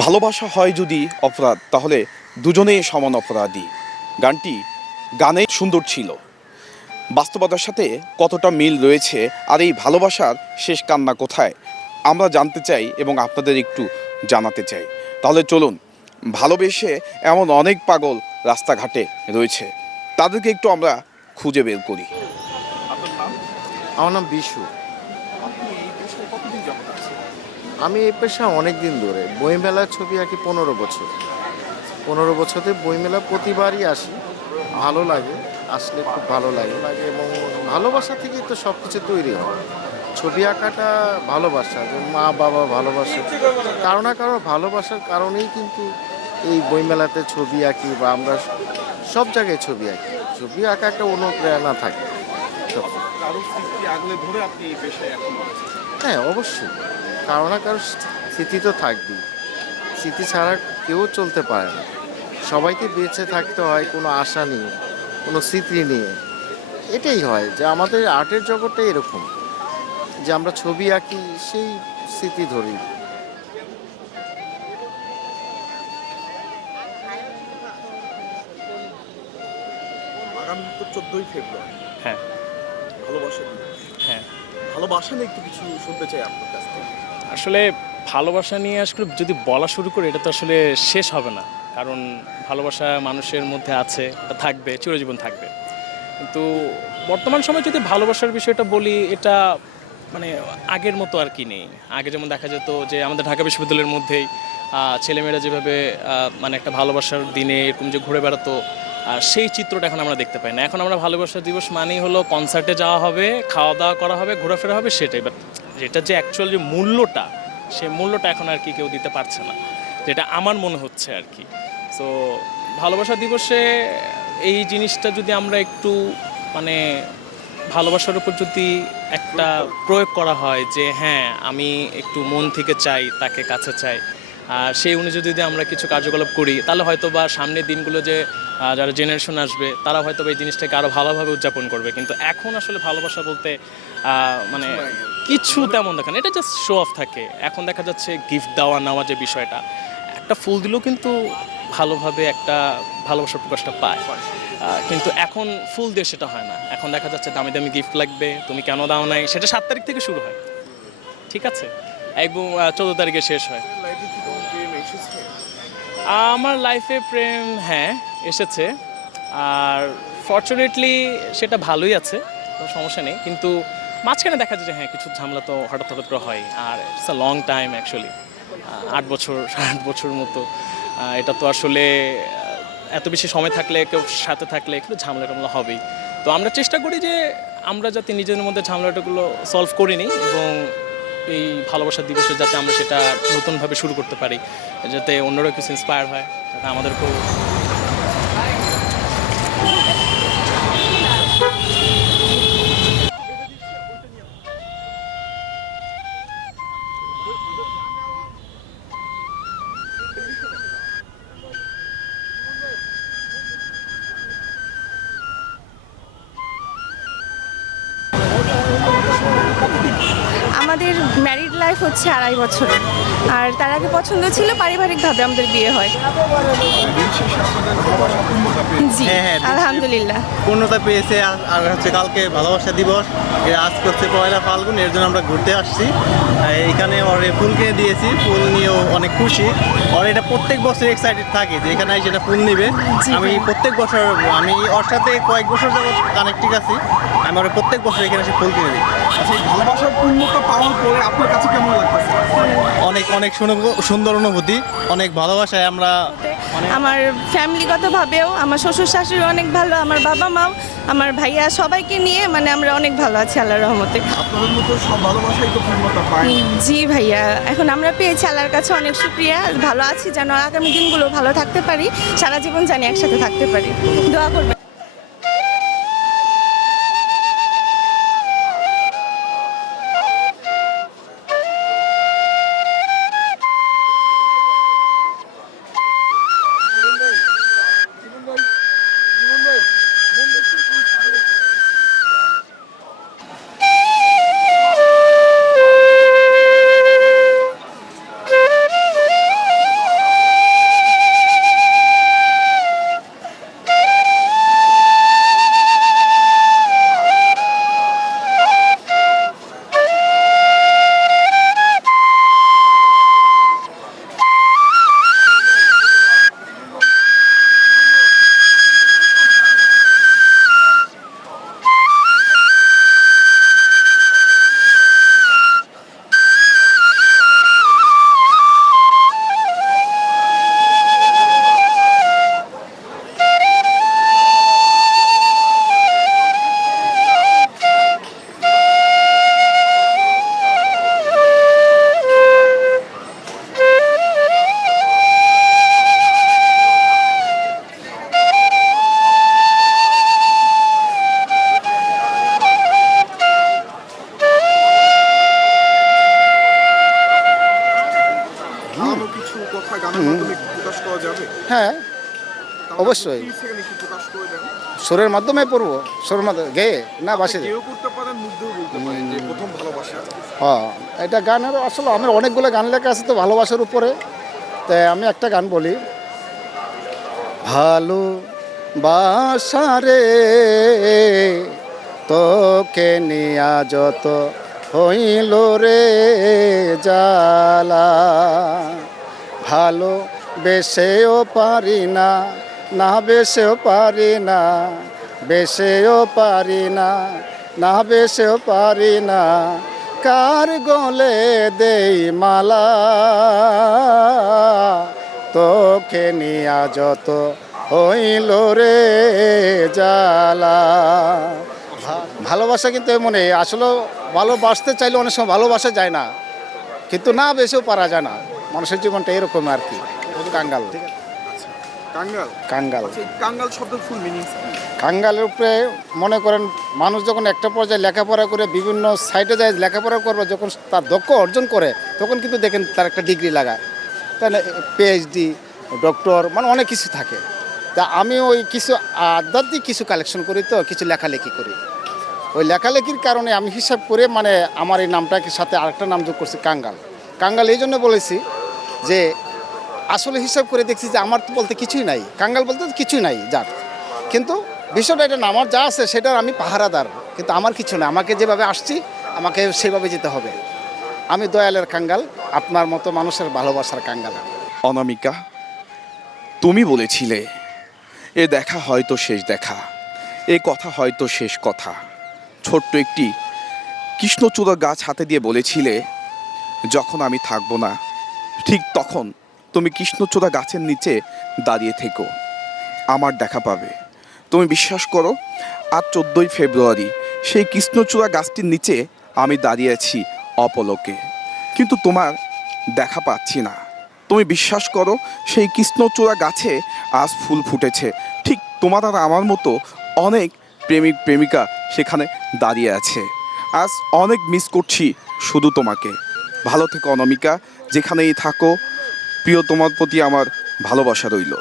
ভালোবাসা হয় যদি অপরাধ, তাহলে দুজনেই সমান অপরাধী। গানটি গানে সুন্দর ছিল, বাস্তবতার সাথে কতটা মিল রয়েছে, আর এই ভালোবাসার শেষ কান্না কোথায় আমরা জানতে চাই এবং আপনাদের একটু জানাতে চাই। তাহলে চলুন, ভালোবেসে এমন অনেক পাগল রাস্তাঘাটে রয়েছে, তাদেরকে একটু আমরা খুঁজে বের করি। আমার নাম বিশু। আমি এই পেশা অনেক দিন ধরে, বইমেলার ছবি আঁকি 15 বছর। 15 বছরে বইমেলা প্রতিবারই আসি, ভালো লাগে, আসলে খুব ভালো লাগে এবং ভালোবাসা থেকেই তো সব কিছু তৈরি হয়। ছবি আঁকাটা ভালোবাসা, যে মা বাবা ভালোবাসে, কারো না কারো ভালোবাসার কারণেই কিন্তু এই বইমেলাতে ছবি আঁকি বা আমরা সব জায়গায় ছবি আঁকি। ছবি আঁকা একটা অনুপ্রেরণা থাকে সব। হ্যাঁ, অবশ্যই কারো না কারো স্মৃতি তো থাকবেই। স্মৃতি ছাড়া কেউ চলতে পারে না। সবাইকে বেঁচে থাকতে হয় কোনো আশা নিয়ে, কোনো স্মৃতি নিয়ে। এটাই হয় যে আমাদের আর্টের জগৎটা এরকম, যে আমরা ছবি আঁকি সেই স্মৃতি ধরি। আগামী তো 14ই ফেব্রুয়ারি, হ্যাঁ, ভালোবাসা দিবস। হ্যাঁ। ভালোবাসা নিয়ে একটু কিছু শুনতে চাই আপনার কাছ থেকে। আসলে ভালোবাসা নিয়ে আসলে যদি বলা শুরু করি, এটা তো আসলে শেষ হবে না। কারণ ভালোবাসা মানুষের মধ্যে আছে, এটা থাকবে, চিরজীবন থাকবে। কিন্তু বর্তমান সময়ে যদি ভালোবাসার বিষয়টা বলি, এটা মানে আগের মতো আর কি নেই। আগে যেমন দেখা যেত যে আমাদের ঢাকা বিশ্ববিদ্যালয়ের মধ্যেই ছেলেমেয়েরা যেভাবে মানে একটা ভালোবাসার দিনে এরকম যে ঘুরে বেড়াতো, সেই চিত্রটা এখন আমরা দেখতে পাই না। এখন আমরা ভালোবাসা দিবস মানেই হলো কনসার্টে যাওয়া হবে, খাওয়া দাওয়া করা হবে, ঘোরাফেরা হবে, সেটাই। বাট যেটা যে অ্যাকচুয়াল যে মূল্যটা, সেই মূল্যটা এখন আর কি কেউ দিতে পারছে না, যেটা আমার মনে হচ্ছে আর কি। সো ভালোবাসা দিবসে এই জিনিসটা যদি আমরা একটু মানে ভালোবাসার উপর যদি একটা প্রয়োগ করা হয় যে হ্যাঁ, আমি একটু মন থেকে চাই, তাকে কাছে চাই, আর সেই অনুযায়ী যদি আমরা কিছু কার্যকলাপ করি, তাহলে হয়তো বা সামনের দিনগুলো যে যারা জেনারেশন আসবে, তারা হয়তো বা এই জিনিসটাকে আরও ভালোভাবে উদযাপন করবে। কিন্তু এখন আসলে ভালোবাসা বলতে মানে কিছু তেমন দেখেন, এটা জাস্ট শো অফ থাকে। এখন দেখা যাচ্ছে গিফট দেওয়া নেওয়া যে বিষয়টা, একটা ফুল দিলেও কিন্তু ভালোভাবে একটা ভালোবাসার প্রকাশটা পায়। কিন্তু এখন ফুল দিয়ে সেটা হয় না। এখন দেখা যাচ্ছে দামি দামি গিফট লাগবে, তুমি কেন দাও নাই, সেটা 7 তারিখ থেকে শুরু হয়, ঠিক আছে, এবং 14 তারিখে শেষ হয়। আমার লাইফে প্রেম, হ্যাঁ, এসেছে। আর ফর্চুনেটলি সেটা ভালোই আছে, কোনো সমস্যা নেই। কিন্তু মাঝখানে দেখা যায় যে হ্যাঁ, কিছু ঝামেলা তো হঠাৎ হঠাৎ করে হয়। আর it's a long time actually, 8 বছর 8 বছর মতো। এটা তো আসলে এত বেশি সময় থাকলে, কেউ সাথে থাকলে একটু ঝামেলা টামেলা হবেই। তো আমরা চেষ্টা করি যে আমরা যাতে নিজেদের মধ্যে ঝামেলাটাগুলো সলভ করে নিই, এবং এই ভালোবাসা দিবসে যাতে আমরা সেটা নতুনভাবে শুরু করতে পারি, যাতে অন্যরা কিছু ইন্সপায়ার হয়, যাতে আমাদেরকেও। আমাদের ম্যারিড লাইফ হচ্ছে 2.5 বছরের। আর তার আগে পছন্দ ছিল, পারিবারিকভাবে আমাদের বিয়ে হয়। জি, হ্যাঁ, আলহামদুলিল্লাহ। পূর্ণতা পেয়েছে। আর হচ্ছে কালকে ভালোবাসা দিবস, আজ করছে 1 ফাল্গুন, এর জন্য আমরা ঘুরতে আসছি। এখানে ওরে ফুল কিনে দিয়েছি, ফুল নিয়েও অনেক খুশি। আর এটা প্রত্যেক বছর এক্সাইটেড থাকে যে এখানে সেটা ফুল নিবে। আমি প্রত্যেক বছর, আমি ওর সাথে কয়েক বছর যাবত কানেক্টেড আছি। আমি ওর প্রত্যেক বছর এখানে এসে ফুল কিনে দিই। আচ্ছা, এই ভালোবাসার পূর্ণতা পাওয়ার পরে আপনার কাছে কেমন লাগতেছে? অনেক অনেক সুন্দর অনুভূতি, অনেক ভালোবাসায় আমরা। আমার ফ্যামিলিগতভাবেও আমার শ্বশুর শাশুড়ি অনেক ভালো, আমার বাবা মাও, আমার ভাইয়া, সবাইকে নিয়ে মানে আমরা অনেক ভালো আছি আল্লাহর রহমতে। আপনাদের মতো সব ভালোবাসাই তো পূর্ণতা পায়। জি ভাইয়া, এখন আমরা পেয়েছি, আল্লাহর কাছে অনেক শুকরিয়া। ভালো আছি, যেন আগামী দিনগুলো ভালো থাকতে পারি, সারা জীবন জানি একসাথে থাকতে পারি। দোয়া করবেন। কথা গানের মাধ্যমে কি প্রকাশ করা যাবে? হ্যাঁ, অবশ্যই। কি সেখানে একটু প্রকাশ করে দেন। সুরের মাধ্যমে পড়বো, সুরের মাধ্যমে গেয়ে না বাসে। কেউ করতে পারেন, মুগ্ধও বলতে পারেন যে প্রথম ভালোবাসা। হ্যাঁ, এটা গানের আসলে আমার অনেকগুলো গান লেখা আছে তো ভালোবাসার উপরে। তাই আমি একটা গান বলি, ভালোবাসা রে তোকে নিয়া যত হইল রে জ্বালা, ভালো বেশেও পারি না, না বেশেও পারি না, বেশেও পারি না, না বেশেও পারি না, কার গলে দেই মালা, তোকে নিয়া যত হইল রে জ্বালা। ভালোবাসা কিন্তু মনে আসলে ভালোবাসতে চাইলে অনেক সময় ভালোবাসা যায় না, কিন্তু না বেশেও পারা যায় না। মানুষের জীবনটা এরকম আর কি, কাঙ্গাল। কাঙ্গাল। কাঙ্গাল, আচ্ছা, এই কাঙ্গাল শব্দের ফুল মিনিং কি? কাঙ্গালের উপরে মনে করেন মানুষ যখন একটা পর্যায়ে লেখাপড়া করে বিভিন্ন সাইটে যায় লেখাপড়া করবে, যখন তার দক্ষ অর্জন করে তখন কিন্তু দেখেন তার একটা ডিগ্রি লাগায়, তাই না, পিএইচডি, ডক্টর, মানে অনেক কিছু থাকে। তা আমি ওই কিছু আধ্যাত্মিক কিছু কালেকশন করি, তো কিছু লেখালেখি করি। ওই লেখালেখির কারণে আমি হিসাব করে মানে আমার এই নামটাকে সাথে আরেকটা নাম যোগ করছি, কাঙ্গাল। কাঙ্গাল এই জন্য বলেছি যে আসলে হিসাব করে দেখছি যে আমার তো বলতে কিছুই নাই, কাঙ্গাল বলতে তো কিছুই নাই যার, কিন্তু বিষয়টা এটা না, আমার যা আছে সেটার আমি পাহারাদার, কিন্তু আমার কিছু না, আমাকে যেভাবে আসছি আমাকে সেভাবে যেতে হবে। আমি দয়ালের কাঙ্গাল, আপনার মতো মানুষের ভালোবাসার কাঙ্গাল। অনামিকা, তুমি বলেছিলে এ দেখা হয়তো শেষ দেখা, এ কথা হয়তো শেষ কথা। ছোট্ট একটি কৃষ্ণচূড়া গাছ হাতে দিয়ে বলেছিলে, যখন আমি থাকবো না ঠিক তখন তুমি কৃষ্ণচূড়া গাছের নিচে দাঁড়িয়ে থেকো, আমার দেখা পাবে। তুমি বিশ্বাস করো, আজ 14ই ফেব্রুয়ারি সেই কৃষ্ণচূড়া গাছটির নিচে আমি দাঁড়িয়ে আছি অপলকে, কিন্তু তোমার দেখা পাচ্ছি না। তুমি বিশ্বাস করো, সেই কৃষ্ণচূড়া গাছে আজ ফুল ফুটেছে, ঠিক তোমার আর আমার মতো অনেক প্রেমিক প্রেমিকা সেখানে দাঁড়িয়ে আছে। আজ অনেক মিস করছি শুধু তোমাকে। ভালো থেকো অনামিকা, যেখানেই থাকো প্রিয়, তোমার প্রতি আমার ভালোবাসা রইল।